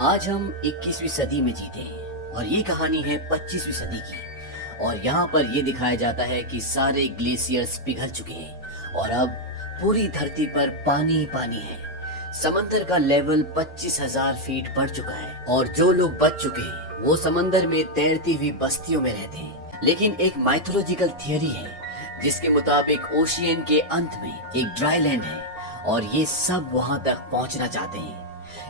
आज हम 21वीं सदी में जीते हैं और ये कहानी है 25वीं सदी की। और यहाँ पर ये दिखाया जाता है कि सारे ग्लेशियर्स पिघल चुके हैं और अब पूरी धरती पर पानी ही पानी है। समंदर का लेवल 25,000 फीट बढ़ चुका है और जो लोग बच चुके हैं वो समंदर में तैरती हुई बस्तियों में रहते हैं। लेकिन एक माइथोलॉजिकल थियरी है जिसके मुताबिक ओशियन के अंत में एक ड्राई लैंड है और ये सब वहां तक पहुंचना चाहते हैं।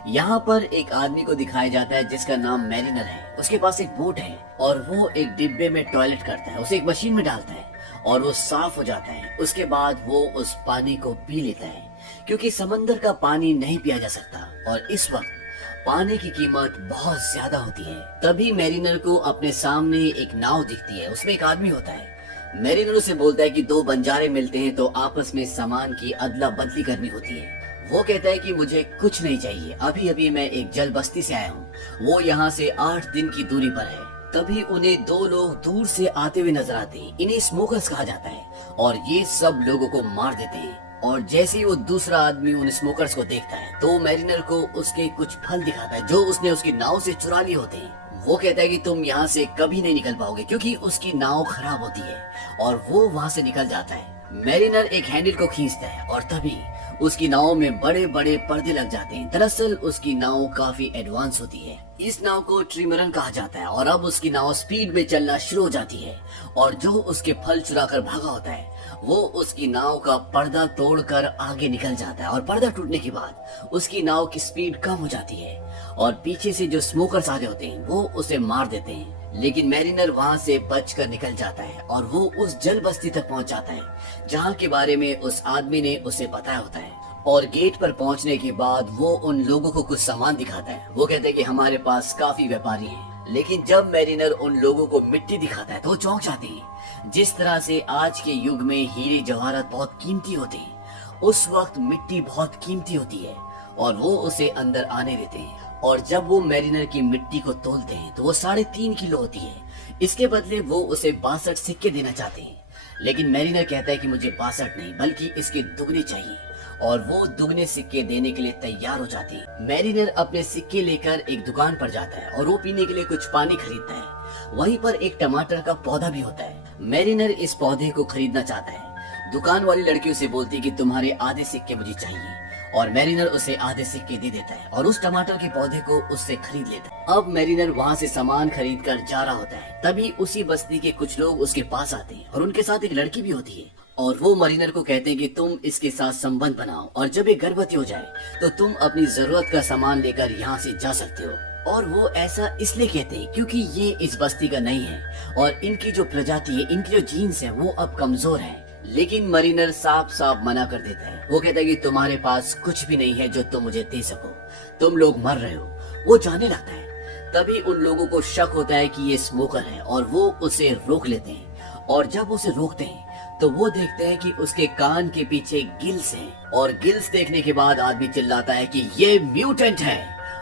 यहाँ पर एक आदमी को दिखाया जाता है जिसका नाम मैरिनर है। उसके पास एक बोट है और वो एक डिब्बे में टॉयलेट करता है, उसे एक मशीन में डालता है और वो साफ हो जाता है। उसके बाद वो उस पानी को पी लेता है क्योंकि समंदर का पानी नहीं पिया जा सकता और इस वक्त पानी की कीमत बहुत ज्यादा होती है। तभी मैरिनर को अपने सामने एक नाव दिखती है, उसमें एक आदमी होता है। मैरिनर उसे बोलता है कि दो बंजारे मिलते हैं तो आपस में सामान की अदला बदली करनी होती है। वो कहता है कि मुझे कुछ नहीं चाहिए, अभी अभी मैं एक जल बस्ती से आया हूँ, वो यहाँ से 8 दिन की दूरी पर है। तभी उन्हें दो लोग दूर से आते हुए नजर आते हैं। इन्हें स्मोकर्स कहा जाता है और ये सब लोगों को मार देते हैं। और जैसे ही वो दूसरा आदमी उन स्मोकर्स को देखता है तो मैरिनर को उसके कुछ फल दिखाता है जो उसने उसकी नाव से चुरा लिए होते हैं। वो कहता है कि तुम यहाँ से कभी नहीं निकल पाओगे क्योंकि उसकी नाव खराब होती है और वो वहाँ से निकल जाता है। मैरिनर एक हैंडल को खींचता है और तभी उसकी नाव में बड़े बड़े पर्दे लग जाते हैं। दरअसल उसकी नाव काफी एडवांस होती है। इस नाव को ट्रिमरन कहा जाता है और अब उसकी नाव स्पीड में चलना शुरू हो जाती है और जो उसके फल चुरा कर भागा होता है वो उसकी नाव का पर्दा तोड़कर आगे निकल जाता है और पर्दा टूटने के बाद उसकी नाव की स्पीड कम हो जाती है और पीछे से जो स्मोकर्स आ रहे होते हैं वो उसे मार देते हैं। लेकिन मैरिनर वहाँ से बचकर निकल जाता है और वो उस जल बस्ती तक पहुँच जाता है जहाँ के बारे में उस आदमी ने उसे बताया होता है। और गेट पर पहुँचने के बाद वो उन लोगों को कुछ सामान दिखाता है। वो कहते हैं कि हमारे पास काफी व्यापारी हैं। लेकिन जब मैरिनर उन लोगों को मिट्टी दिखाता है तो वो चौंक जाते हैं। जिस तरह से आज के युग में हीरे जवाहरात बहुत कीमती होते हैं, उस वक्त मिट्टी बहुत कीमती होती है और वो उसे अंदर आने देते हैं। और जब वो मैरिनर की मिट्टी को तोलते हैं तो वो 3.5 किलो होती है। इसके बदले वो उसे 62 सिक्के देना चाहते हैं। लेकिन मैरिनर कहता है कि मुझे 62 नहीं बल्कि इसके दुगने चाहिए और वो दुगने सिक्के देने के लिए तैयार हो जाते हैं। मैरिनर अपने सिक्के लेकर एक दुकान पर जाता है और वो पीने के लिए कुछ पानी खरीदता है। वहीं पर एक टमाटर का पौधा भी होता है। मैरिनर इस पौधे को खरीदना चाहता है। दुकान वाली लड़की उसे बोलती है कि तुम्हारे आधे सिक्के मुझे चाहिए और मैरिनर उसे आधे सिक्के दे देता है और उस टमाटर के पौधे को उससे खरीद लेता है। अब मैरिनर वहाँ से सामान खरीद कर जा रहा होता है। तभी उसी बस्ती के कुछ लोग उसके पास आते हैं और उनके साथ एक लड़की भी होती है और वो मैरिनर को कहते हैं कि तुम इसके साथ संबंध बनाओ और जब ये गर्भवती हो जाए तो तुम अपनी जरूरत का सामान लेकर यहाँ से जा सकते हो। और वो ऐसा इसलिए कहते हैं क्योंकि ये इस बस्ती का नहीं है और इनकी जो प्रजाति है, इनकी जो जीन्स है वो अब कमजोर है। लेकिन मैरिनर साफ साफ मना कर देता है। वो कहता है कि तुम्हारे पास कुछ भी नहीं है जो तुम मुझे दे सको, तुम लोग मर रहे हो। वो जाने लगता है। तभी उन लोगों को शक होता है कि ये स्मोकर है और वो उसे रोक लेते हैं। और जब उसे रोकते हैं तो वो देखते हैं कि उसके कान के पीछे गिल्स हैं और गिल्स देखने के बाद आदमी चिल्लाता है कि ये म्यूटेंट है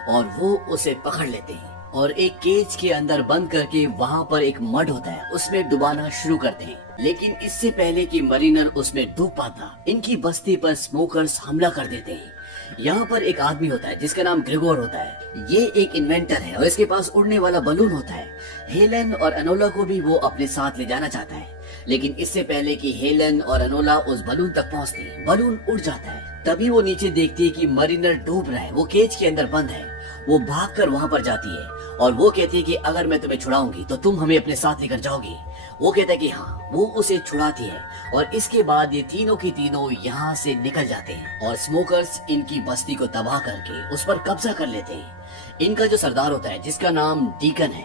और वो उसे पकड़ लेते हैं और एक केज के अंदर बंद करके वहाँ पर एक मड होता है उसमें डुबाना शुरू करते हैं। लेकिन इससे पहले कि मैरिनर उसमें डूब पाता, इनकी बस्ती पर स्मोकर्स हमला कर देते हैं। यहाँ पर एक आदमी होता है जिसका नाम ग्रेगोर होता है। ये एक इन्वेंटर है और इसके पास उड़ने वाला बलून होता है। हेलन और अनोला को भी वो अपने साथ ले जाना चाहता है। लेकिन इससे पहले कि हेलन और अनोला उस बलून तक पहुँचती है, बलून उड़ जाता है। तभी वो नीचे देखती है कि मैरिनर डूब रहा है, वो केज के अंदर बंद है। वो भागकर वहाँ पर जाती है और वो कहती है कि अगर मैं तुम्हें छुड़ाऊंगी तो तुम हमें अपने साथ लेकर जाओगी। वो कहता है कि हाँ। वो उसे छुड़ाती है और इसके बाद ये तीनों की तीनों यहाँ से निकल जाते हैं और स्मोकर्स इनकी बस्ती को तबाह करके उस पर कब्जा कर लेते हैं। इनका जो सरदार होता है जिसका नाम डीकन है,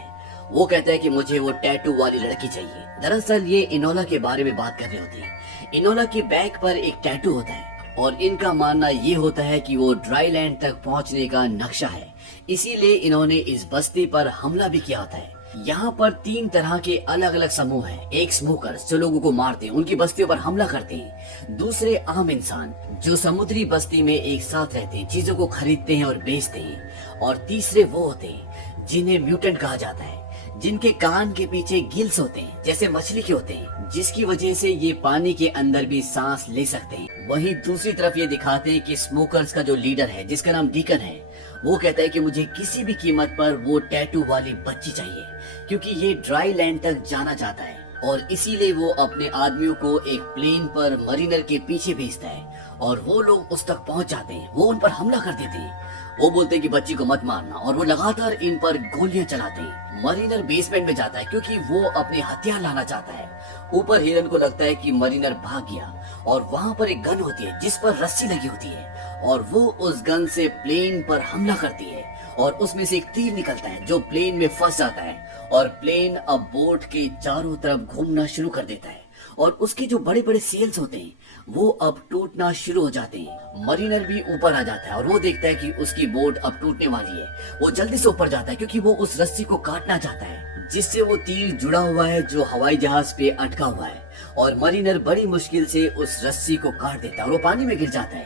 वो कहता है कि मुझे वो टैटू वाली लड़की चाहिए। दरअसल ये इनोला के बारे में बात कर रही होती है। इनोला की बैक पर एक टैटू होता है और इनका मानना ये होता है कि वो ड्राई लैंड तक पहुंचने का नक्शा है, इसीलिए इन्होंने इस बस्ती पर हमला भी किया होता है। यहाँ पर 3 तरह के अलग अलग समूह हैं। एक स्मोकर्स जो लोगों को मारते हैं, उनकी बस्तियों पर हमला करते हैं। दूसरे आम इंसान जो समुद्री बस्ती में एक साथ रहते हैं, चीजों को खरीदते हैं और बेचते हैं। और तीसरे वो होते हैं जिन्हें म्यूटेंट कहा जाता है, जिनके कान के पीछे गिल्स होते हैं जैसे मछली के होते हैं, जिसकी वजह से ये पानी के अंदर भी सांस ले सकते हैं। वहीं दूसरी तरफ ये दिखाते हैं कि स्मोकर्स का जो लीडर है जिसका नाम डीकन है, वो कहता है कि मुझे किसी भी कीमत पर वो टैटू वाली बच्ची चाहिए, क्योंकि ये ड्राई लैंड तक जाना चाहता है और इसीलिए वो अपने आदमियों को एक प्लेन पर मरीनर के पीछे भेजता है और वो लोग उस तक पहुंच जाते हैं। वो उन पर हमला कर देते हैं। वो बोलते हैं कि बच्ची को मत मारना और वो लगातार इन पर गोलियां चलाते हैं। मरीनर बेसमेंट में जाता है क्योंकि वो अपने हथियार लाना चाहता है। ऊपर हेलन को लगता है कि मरीनर भाग गया और वहाँ पर एक गन होती है जिस पर रस्सी लगी होती है और वो उस गन से प्लेन पर हमला करती है और उसमें से एक तीर निकलता है जो प्लेन में फंस जाता है और प्लेन अब बोट के चारों तरफ घूमना शुरू कर देता है और उसके जो बड़े बड़े सेल्स होते हैं वो अब टूटना शुरू हो जाते हैं। मरीनर भी ऊपर आ जाता है और वो देखता है कि उसकी बोट अब टूटने वाली है। वो जल्दी से ऊपर जाता है क्योंकि वो उस रस्सी को काटना चाहता है जिससे वो तीर जुड़ा हुआ है जो हवाई जहाज पे अटका हुआ है और मरीनर बड़ी मुश्किल से उस रस्सी को काट देता है और वो पानी में गिर जाता है।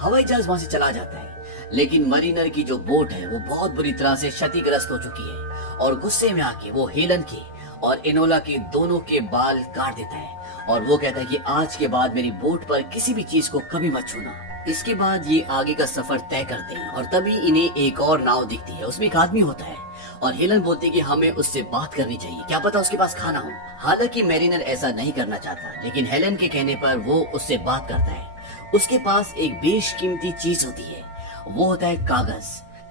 हवाई जहाज वहां से चला जाता है, लेकिन मरीनर की जो बोट है वो बहुत बुरी तरह से क्षतिग्रस्त हो चुकी है और गुस्से में आके वो हेलन के और एनोला के दोनों के बाल काट देता है और वो कहता है कि आज के बाद मेरी बोट पर किसी भी चीज को कभी मत छूना। इसके बाद ये आगे का सफर तय करते हैं और तभी इन्हें एक और नाव दिखती है। उसमें एक आदमी होता है और हेलन बोलती है कि हमें उससे बात करनी चाहिए, क्या पता उसके पास खाना हो। हालांकि मैरिनर ऐसा नहीं करना चाहता, लेकिन हेलन के कहने पर वो उससे बात करता है। उसके पास एक बेशकीमती चीज होती है, वो होता है कागज,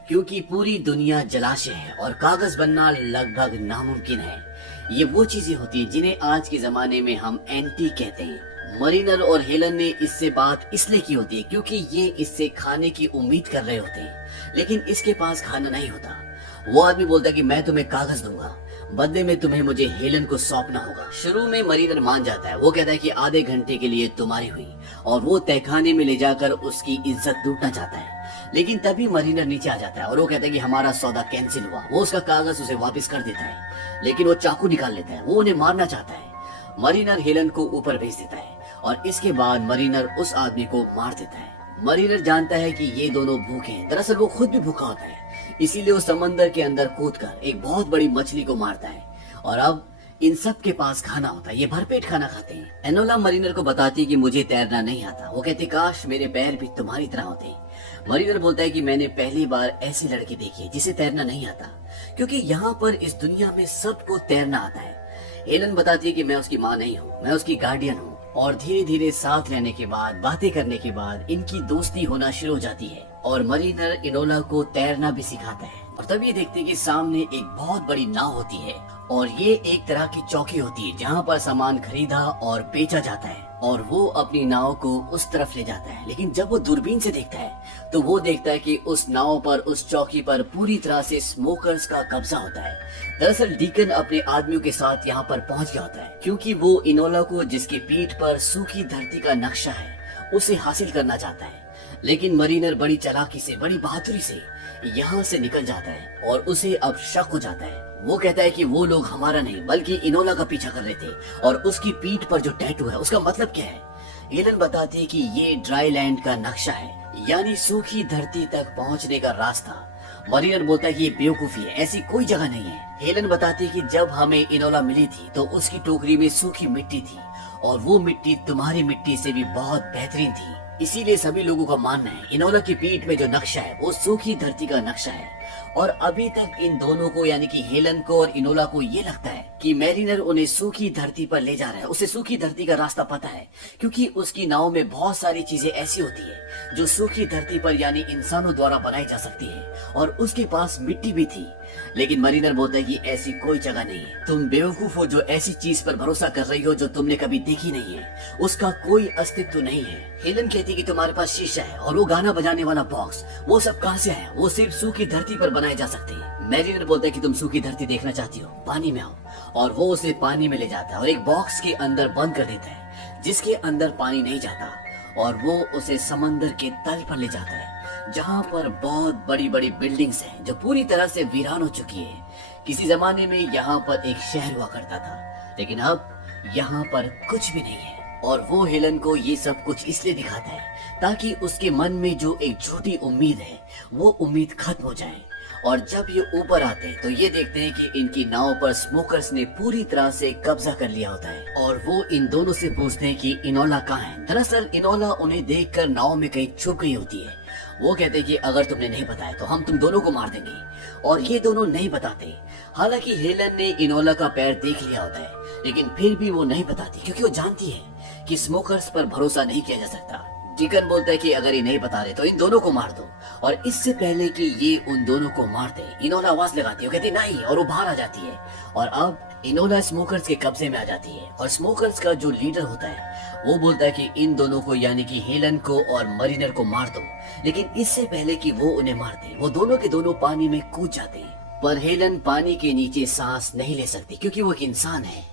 क्योंकि पूरी दुनिया जलाशय है और कागज बनना लगभग नामुमकिन है। ये वो चीजें होती हैं जिन्हें आज के जमाने में हम एंटी कहते हैं। मरीनर और हेलन ने इससे बात इसलिए की होती है क्योंकि ये इससे खाने की उम्मीद कर रहे होते हैं, लेकिन इसके पास खाना नहीं होता। वो आदमी बोलता है कि मैं तुम्हें कागज दूंगा, बदले में तुम्हें मुझे हेलन को सौंपना होगा। शुरू में मरीनर मान जाता है। वो कहता है कि आधे घंटे के लिए तुम्हारी हुई और वो तहखाने में ले जाकर उसकी इज्जत लूटना चाहता है। लेकिन तभी मरीनर नीचे आ जाता है और वो कहता है कि हमारा सौदा कैंसिल हुआ। वो उसका कागज उसे वापस कर देता है, लेकिन वो चाकू निकाल लेता है। वो उन्हें मारना चाहता है। मरीनर हेलन को ऊपर भेज देता है और इसके बाद मरीनर उस आदमी को मार देता है। मरीनर जानता है कि ये दोनों भूखे हैं। दरअसल वो खुद भी भूखा होता है, इसीलिए वो समंदर के अंदर कूदकर एक बहुत बड़ी मछली को मारता है और अब इन सब के पास खाना होता है। ये भरपेट खाना खाते हैं। एनोला मरीनर को बताती है कि मुझे तैरना नहीं आता। वो कहते काश मेरे पैर भी तुम्हारी तरह होते। मरीनर बोलता है कि मैंने पहली बार ऐसी लड़की देखी है जिसे तैरना नहीं आता, क्योंकि यहाँ पर इस दुनिया में सबको तैरना आता है। हेलन बताती है कि मैं उसकी माँ नहीं हूँ, मैं उसकी गार्डियन हूँ। और धीरे धीरे साथ रहने के बाद, बातें करने के बाद इनकी दोस्ती होना शुरू हो जाती है और मरीनर एनोला को तैरना भी सिखाता है। और तब ये देखते हैं कि सामने एक बहुत बड़ी नाव होती है और ये एक तरह की चौकी होती है जहाँ पर सामान खरीदा और बेचा जाता है और वो अपनी नाव को उस तरफ ले जाता है। लेकिन जब वो दूरबीन से देखता है तो वो देखता है कि उस नाव पर, उस चौकी पर पूरी तरह से स्मोकर्स का कब्जा होता है। दरअसल डीकन अपने आदमियों के साथ यहाँ पर पहुंच गया होता है क्योंकि वो इनोला को, जिसकी पीठ पर सूखी धरती का नक्शा है, उसे हासिल करना चाहता है। लेकिन मरीनर बड़ी चालाकी से, बड़ी बहादुरी से यहाँ से निकल जाता है और उसे अब शक हो जाता है। वो कहता है कि वो लोग हमारा नहीं बल्कि इनोला का पीछा कर रहे थे और उसकी पीठ पर जो टैटू है उसका मतलब क्या है। हेलन बताती है कि ये ड्राई लैंड का नक्शा है, यानी सूखी धरती तक पहुंचने का रास्ता। मरीनर बोलता है कि ये बेवकूफी है, ऐसी कोई जगह नहीं है। हेलन बताती है कि जब हमें इनोला मिली थी तो उसकी टोकरी में सूखी मिट्टी थी और वो मिट्टी तुम्हारी मिट्टी से भी बहुत बेहतरीन थी। इसीलिए सभी लोगों का मानना है इनोला की पीठ में जो नक्शा है वो सूखी धरती का नक्शा है। और अभी तक इन दोनों को, यानी कि हेलन को और इनोला को, ये लगता है कि मैरिनर उन्हें सूखी धरती पर ले जा रहा है। उसे सूखी धरती का रास्ता पता है क्योंकि उसकी नाव में बहुत सारी चीजें ऐसी होती है जो सूखी धरती पर, यानी इंसानों द्वारा बनाई जा सकती है और उसके पास मिट्टी भी थी। लेकिन मरीनर बोलता है कि ऐसी कोई जगह नहीं है, तुम बेवकूफ हो जो ऐसी चीज पर भरोसा कर रही हो जो तुमने कभी देखी नहीं है, उसका कोई अस्तित्व नहीं है। हेलन कहती है कि तुम्हारे पास शीशा है और वो गाना बजाने वाला बॉक्स, वो सब कहां से आया? वो सिर्फ सूखी धरती पर बनाए जा सकते हैं। मैरिनर बोलता है कि तुम सूखी धरती देखना चाहती हो, पानी में आओ। और वो उसे पानी में ले जाता है और एक बॉक्स के अंदर बंद कर देता है जिसके अंदर पानी नहीं जाता और वो उसे समंदर के तल पर ले जाता है जहाँ पर बहुत बड़ी बड़ी बिल्डिंग्स हैं जो पूरी तरह से वीरान हो चुकी है। किसी जमाने में यहाँ पर एक शहर हुआ करता था, लेकिन अब यहाँ पर कुछ भी नहीं है। और वो हेलन को ये सब कुछ इसलिए दिखाता है ताकि उसके मन में जो एक झूठी उम्मीद है वो उम्मीद खत्म हो जाए और जब ये ऊपर आते हैं तो ये देखते हैं कि इनकी नाव पर स्मोकर्स ने पूरी तरह से कब्जा कर लिया होता है और वो इन दोनों से पूछते हैं कि इनोला कहाँ है। दरअसल इनोला उन्हें देखकर नाव में कहीं छुप गई होती है। वो कहते हैं कि अगर तुमने नहीं बताया तो हम तुम दोनों को मार देंगे, और ये दोनों नहीं बताते। हालांकि हेलन ने इनोला का पैर देख लिया होता है, लेकिन फिर भी वो नहीं बताती क्योंकि वो जानती है कि स्मोकर्स पर भरोसा नहीं किया जा सकता। डीकन बोलता है कि अगर ये नहीं बता रहे तो इन दोनों को मार दो। और इससे पहले कि ये उन दोनों को मार दे, इनोला आवाज लगाती है, कहती नहीं, और वो बाहर आ जाती है। और अब इनोला स्मोकर्स के कब्जे में आ जाती है और स्मोकर्स का जो लीडर होता है वो बोलता है कि इन दोनों को यानी कि हेलन को और मरीनर को मार दो। लेकिन इससे पहले कि वो उन्हें मार दे, वो दोनों के दोनों पानी में कूद जाते हैं। पर हेलन पानी के नीचे सांस नहीं ले सकती क्योंकि वो एक इंसान है,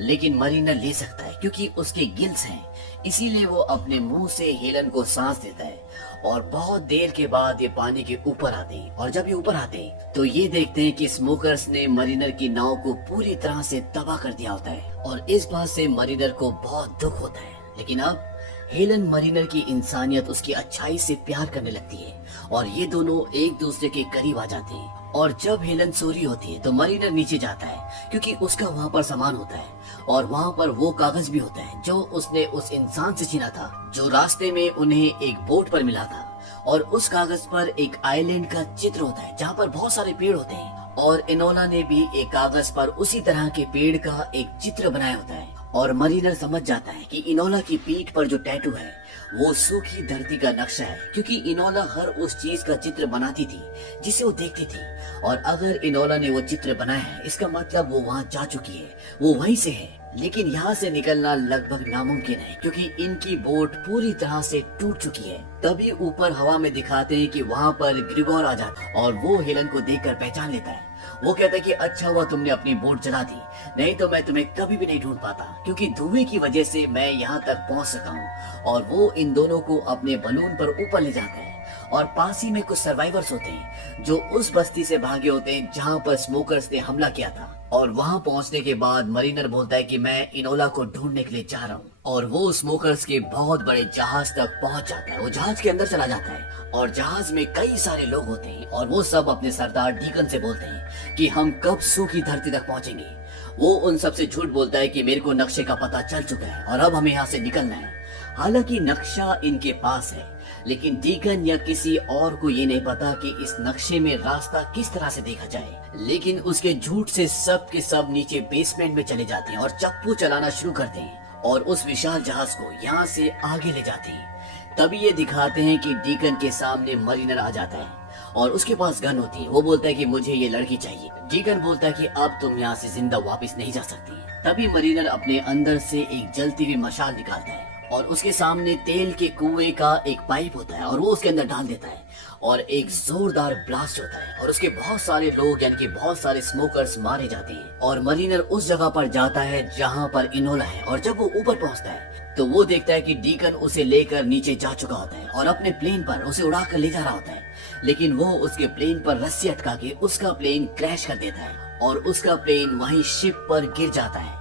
लेकिन मरीनर ले सकता है क्योंकि उसके गिल्स हैं। इसीलिए वो अपने मुंह से हेलन को सांस देता है और बहुत देर के बाद ये पानी के ऊपर आते हैं। और जब ये ऊपर आते हैं तो ये देखते हैं कि स्मोकर्स ने मरीनर की नाव को पूरी तरह से तबाह कर दिया होता है और इस बात से मरीनर को बहुत दुख होता है। लेकिन अब हेलन मरीनर की इंसानियत, उसकी अच्छाई से प्यार करने लगती है और ये दोनों एक दूसरे के करीब आ जाते हैं। और जब हेलन सो रही होती है तो मरीनर नीचे जाता है क्योंकि उसका वहाँ पर सामान होता है और वहाँ पर वो कागज भी होता है जो उसने उस इंसान से छीना था जो रास्ते में उन्हें एक बोट पर मिला था। और उस कागज पर एक आइलैंड का चित्र होता है जहाँ पर बहुत सारे पेड़ होते हैं और इनोला ने भी एक कागज पर उसी तरह के पेड़ का एक चित्र बनाया होता है। और मरीनर समझ जाता है कि इनोला की पीठ पर जो टैटू है वो सूखी धरती का नक्शा है क्योंकि इनोला हर उस चीज का चित्र बनाती थी जिसे वो देखती थी। और अगर इनोला ने वो चित्र बनाया है इसका मतलब वो वहाँ जा चुकी है, वो वहीं से है। लेकिन यहाँ से निकलना लगभग नामुमकिन है क्योंकि इनकी बोट पूरी तरह से टूट चुकी है। तभी ऊपर हवा में दिखाते हैं कि वहाँ पर ग्रिगोर आ जाता है और वो हेलन को देखकर पहचान लेता है। वो कहता है कि अच्छा हुआ तुमने अपनी बोट जला दी, नहीं तो मैं तुम्हें कभी भी नहीं ढूंढ पाता क्योंकि धुएं की वजह से मैं यहाँ तक पहुँच सका हूँ। और वो इन दोनों को अपने बलून पर ऊपर ले जाता है और पास ही में कुछ सर्वाइवर्स होते हैं जो उस बस्ती से भागे होते हैं जहाँ पर स्मोकर्स ने हमला किया था। और वहाँ पहुँचने के बाद मरीनर बोलता है कि मैं इनोला को ढूंढने के लिए जा रहा हूँ और वो स्मोकर्स के बहुत बड़े जहाज तक पहुँच जाता है। वो जहाज के अंदर चला जाता है और जहाज में कई सारे लोग होते हैं और वो सब अपने सरदार डीकन से बोलते हैं कि हम कब सूखी धरती तक पहुँचेंगे। वो उन सब से झूठ बोलता है कि मेरे को नक्शे का पता चल चुका है और अब हमें यहाँ से निकलना है। हालांकि नक्शा इनके पास है लेकिन डीकन या किसी और को ये नहीं पता कि इस नक्शे में रास्ता किस तरह से देखा जाए। लेकिन उसके झूठ से सब के सब नीचे बेसमेंट में चले जाते हैं और चप्पू चलाना शुरू करते हैं और उस विशाल जहाज को यहाँ से आगे ले जाते हैं। तभी ये दिखाते हैं कि डीकन के सामने मरीनर आ जाता है और उसके पास गन होती है। वो बोलता है कि मुझे ये लड़की चाहिए। डीकन बोलता है कि अब तुम यहाँ से जिंदा वापस नहीं जा सकती। तभी मरीनर अपने अंदर से एक जलती हुई मशाल निकालता है और उसके सामने तेल के कुएं का एक पाइप होता है और वो उसके अंदर डाल देता है और एक जोरदार ब्लास्ट होता है और उसके बहुत सारे लोग यानी कि बहुत सारे स्मोकर्स मारे जाते हैं। और मरीनर उस जगह पर जाता है जहाँ पर इनोला है और जब वो ऊपर पहुँचता है तो वो देखता है कि डीकन उसे लेकर नीचे जा चुका होता है और अपने प्लेन पर उसे उड़ा कर ले जा रहा होता है। लेकिन वो उसके प्लेन पर रस्सी अटका के उसका प्लेन क्रैश कर देता है और उसका प्लेन वहीं शिप पर गिर जाता है।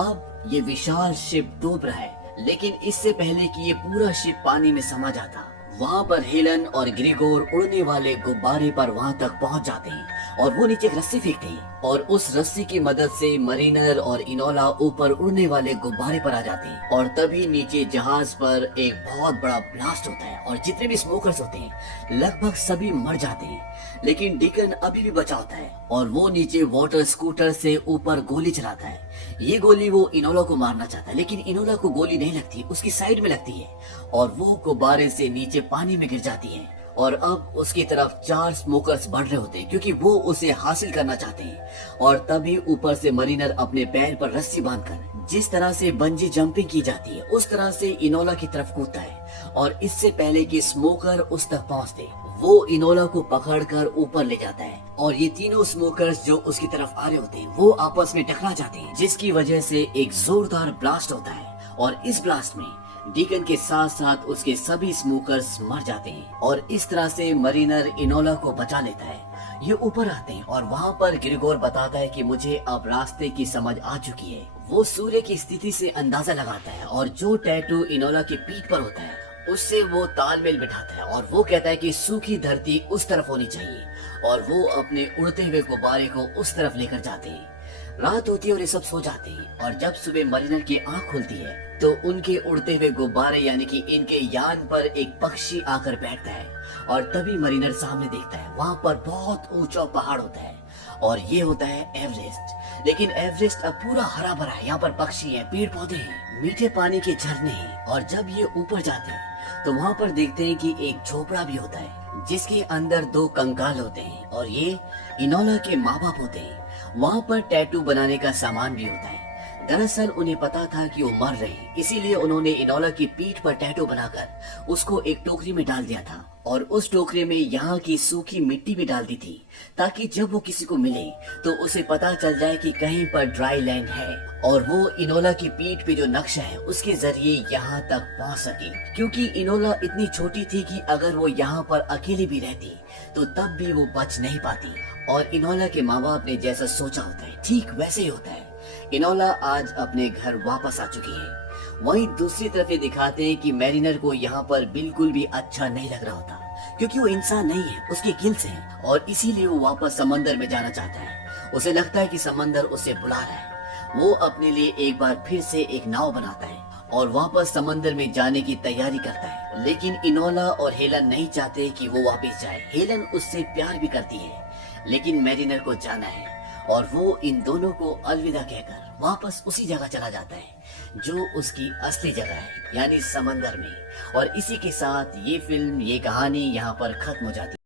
अब ये विशाल शिप डूब रहा है लेकिन इससे पहले कि ये पूरा शिप पानी में समा जाता, वहाँ पर हेलन और ग्रिगोर उड़ने वाले गुब्बारे पर वहाँ तक पहुँच जाते हैं और वो नीचे एक रस्सी फेंकते हैं और उस रस्सी की मदद से मरीनर और इनोला ऊपर उड़ने वाले गुब्बारे पर आ जाते हैं। और तभी नीचे जहाज पर एक बहुत बड़ा ब्लास्ट होता है और जितने भी स्मोकर्स होते हैं लगभग सभी मर जाते हैं। लेकिन डीकन अभी भी बचा होता है और वो नीचे वाटर स्कूटर से ऊपर गोली चलाता है। ये गोली वो इनोला को मारना चाहता है लेकिन इनोला को गोली नहीं लगती, उसकी साइड में लगती है और वो गुब्बारे से नीचे पानी में गिर जाती है। और अब उसकी तरफ 4 स्मोकर्स बढ़ रहे होते हैं क्योंकि वो उसे हासिल करना चाहते हैं। और तभी ऊपर से मरीनर अपने पैर पर रस्सी बांधकर जिस तरह से बंजी जंपिंग की जाती है उस तरह से इनोला की तरफ कूदता है और इससे पहले कि स्मोकर उस तक पहुंचते वो इनोला को पकड़कर ऊपर ले जाता है। और ये तीनों स्मोकर्स जो उसकी तरफ आ रहे होते हैं वो आपस में टकरा जाते हैं जिसकी वजह से एक जोरदार ब्लास्ट होता है और इस ब्लास्ट में डीकन के साथ साथ उसके सभी स्मोकर्स मर जाते हैं। और इस तरह से मरीनर इनोला को बचा लेता है। ये ऊपर आते हैं और वहाँ पर ग्रिगोर बताता है कि मुझे अब रास्ते की समझ आ चुकी है। वो सूर्य की स्थिति से अंदाजा लगाता है और जो टैटू इनोला की पीठ पर होता है उससे वो तालमेल बिठाता है और वो कहता है कि सूखी धरती उस तरफ होनी चाहिए और वो अपने उड़ते हुए गुब्बारे को उस तरफ लेकर जाते हैं। रात होती है और ये सब सो जाते हैं और जब सुबह मरीनर की आंख खुलती है तो उनके उड़ते हुए गुब्बारे यानी कि इनके यान पर एक पक्षी आकर बैठता है और तभी मरीनर सामने देखता है वहां पर बहुत ऊंचा पहाड़ होता है और ये होता है एवरेस्ट। लेकिन एवरेस्ट अब पूरा हरा भरा है, यहाँ पर पक्षी है, पेड़ पौधे हैं, मीठे पानी के झरने हैं। और जब ये ऊपर जाते हैं तो वहाँ पर देखते हैं कि एक झोपड़ा भी होता है जिसके अंदर 2 कंकाल होते हैं और ये इनोला के माँ बाप होते हैं। वहाँ पर टैटू बनाने का सामान भी होता है। दरअसल उन्हें पता था कि वो मर रहे हैं, इसीलिए उन्होंने इनोला की पीठ पर टैटू बनाकर उसको एक टोकरी में डाल दिया था और उस टोकरी में यहाँ की सूखी मिट्टी भी डाल दी थी ताकि जब वो किसी को मिले तो उसे पता चल जाए कि कहीं पर ड्राई लैंड है और वो इनोला की पीठ पे जो नक्शा है उसके जरिए यहाँ तक पहुँच सके। क्योंकि इनोला इतनी छोटी थी कि अगर वो यहाँ पर अकेली भी रहती तो तब भी वो बच नहीं पाती और इनोला के माँ बाप ने जैसा सोचा होता है ठीक वैसे ही होता है। इनोला आज अपने घर वापस आ चुकी है। वहीं दूसरी तरफ ये दिखाते हैं कि मैरिनर को यहाँ पर बिल्कुल भी अच्छा नहीं लग रहा होता क्योंकि वो इंसान नहीं है, उसके गिल्स हैं और इसीलिए वो वापस समंदर में जाना चाहता है। उसे लगता है कि समंदर उसे बुला रहा है। वो अपने लिए एक बार फिर से एक नाव बनाता है और वापस समंदर में जाने की तैयारी करता है। लेकिन इनोला और हेलन नहीं चाहते कि वो वापस जाए। हेलन उससे प्यार भी करती है लेकिन मैरिनर को जाना है और वो इन दोनों को अलविदा कहकर वापस उसी जगह चला जाता है जो उसकी असली जगह है यानी समंदर में। और इसी के साथ ये फिल्म, ये कहानी यहाँ पर खत्म हो जाती है।